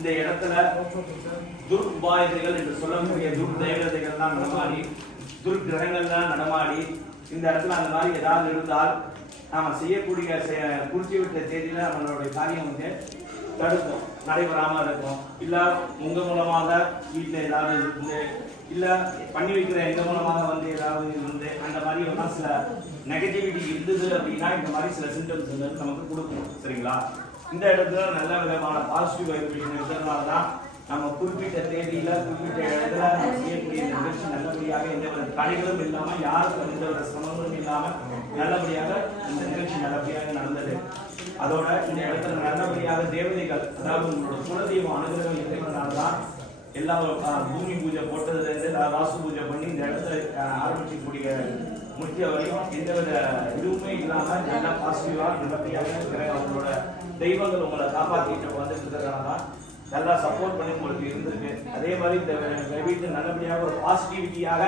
இந்த இடத்துல துர்பாயதைகள் என்று சொல்லக்கூடிய துர்தேவதைகள் தான் நடமாடி துர்கிரகங்கள்லாம் நடமாடி இந்த இடத்துல அந்த மாதிரி ஏதாவது இருந்தால் நாம செய்யக்கூடிய குறிச்சி விட்ட தேதியில நம்மளுடைய காரியம் வந்து தடுக்கும், நடைபெறாம இருக்கும். இல்ல உங்க மூலமாக வீட்டுல ஏதாவது இருந்து இல்ல பண்ணி வைக்கிற எங்க மூலமாக வந்து ஏதாவது இருந்து அந்த மாதிரி எல்லாம் சில நெகட்டிவிட்டி இருந்தது அப்படின்னா இந்த மாதிரி சில சிம்டம்ஸ் வந்து நமக்கு கொடுக்கும். சரிங்களா? இந்த இடத்துல நல்ல விதமான பாசிட்டிவ் வைப்ரேஷன் இருக்கிறதுனாலதான் நம்ம குறிப்பிட்ட தேதியில குறிப்பிட்ட இடத்துல நம்ம செய்யக்கூடிய நிகழ்ச்சி நல்லபடியாக எந்த வித தடைகளும் இல்லாம யாருக்கும் எந்த வித சிரமங்களும் இல்லாம நல்லபடியாக இந்த நிகழ்ச்சி நல்லபடியாக நடந்தது. அதோட இந்த இடத்துல நல்லபடியாக தேவதைகள், அதாவது உங்களோட குலதெய்வம் அனுகிரகம் இருக்கிறதுனாலதான் எல்லா பூமி பூஜை போட்டதுல இருந்து வாசு பூஜை பண்ணி இந்த இடத்துல ஆரம்பிக்கக்கூடிய முக்கிய வரையும் எந்தவித இதுவுமே இல்லாம நல்லா பாசிட்டிவா நல்லபடியாக இருக்கிற அவங்களோட தெய்வங்கள் உங்களை காப்பாற்றிட்டு வந்துட்டு இருக்கிறதுனாலதான் நல்லா சப்போர்ட் பண்ணி உங்களுக்கு இருந்திருக்கு. அதே மாதிரி இந்த வீட்டில் நல்லபடியாக ஒரு பாசிட்டிவிட்டியாக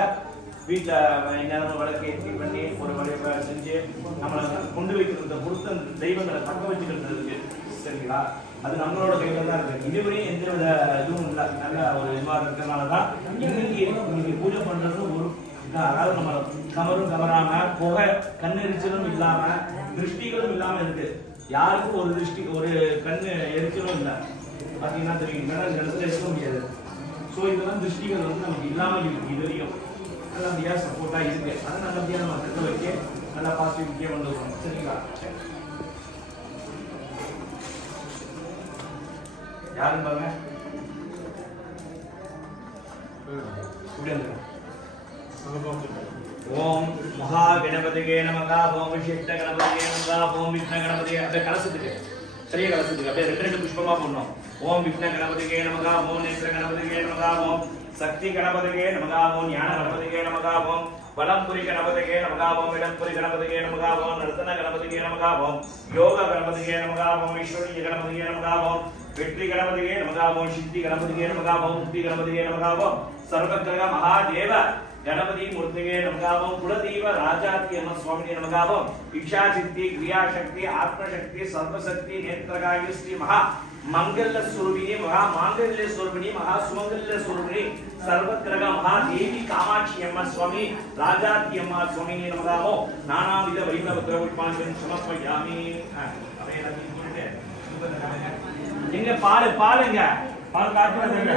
வீட்டில் நேரம் வழக்கு ஏற்றி பண்ணி ஒரு வழியை செஞ்சு நம்மளை கொண்டு வைக்கிறது கொடுத்த தெய்வங்களை தக்க வச்சுக்கிறது இருக்கு. சரிங்களா? அது நம்மளோட கையில தான் இருக்கு. இதுவரையும் எந்த வித இதுவும் இல்லை. நல்ல ஒரு இதுவாக இருக்கிறதுனால தான் இன்னைக்கு பூஜை பண்றது ஒரு அதாவது நம்ம கமரும் கமராம புகை கண்ணெரிச்சலும் இல்லாம திருஷ்டிகளும் இல்லாம இருக்கு. யாருக்கும் ஒரு திருஷ்டி ஒரு கண் எரிச்சலும் இல்லை. பார்த்தீங்கன்னா தெரியும், இந்த இடத்துல இருக்க முடியாது. ஸோ இதெல்லாம் திருஷ்டிகள் வந்து நமக்கு இல்லாமல் இருக்கு. இது வரையும் நல்லபடியாக சப்போர்ட்டாக இருக்கு. அதை நல்லபடியாக நம்ம கற்று வைக்க நல்லா பாசிட்டிவிட்டியாக கொண்டு வரணும். சரிங்களா? யாரும் பாருங்க ஓம் மகா கணபதியே நமகா, ஓம் விசிஷ்ட கணபதியே நமகா, ஓம் விஷ்ணு கணபதியே. அப்படியே கலசத்துக்கு சரியா கலசத்துக்கு அப்படியே ரெண்டு புஷ்பமா பண்ணணும். ஓம் விஷ்ணு கணபதியே நமகா, ஓம் நேச கணபதியே நமகா, ஓம் சக்தி கணபதியே நமகா, ஓம் ஞான கணபதியே நமகா, ஓம் வலம்புரி கணபதியே நமகா, ஓம் இடம்புரி கணபதியே நமகா, ஓம் நர்த்தன கணபதியே நமகா, ஓம் யோக கணபதியே நமகா, ஓம் ஈஸ்வரிய கணபதியே நமகா, ஓம் வெற்றி கணபதியே நமகா, ஓம் சித்தி கணபதியே நமகா, ஓம் முக்தி கணபதியே நமகா, ஓம் சர்வக்கிரக மகாதேவ गणपति मूर्तिगे नमः, कुलदेव राजाति अम्मा स्वामी नमः, इच्छा शक्ति क्रिया शक्ति आत्मशक्ति सर्वशक्ति नेत्रकाय श्री महा मंगल स्वरूपिणी महा मांगल्य स्वरूपिणी महा सुमंगल्य स्वरूपिणी सर्वग्रह महादेवी कामाक्षी अम्मा स्वामी राजाति अम्मा स्वामी नमः, नानाविध वैभव द्रव्यपान समर्पयामि. अबे लगी बोलते எங்க பால் பாலுங்க பால் காட்டுங்க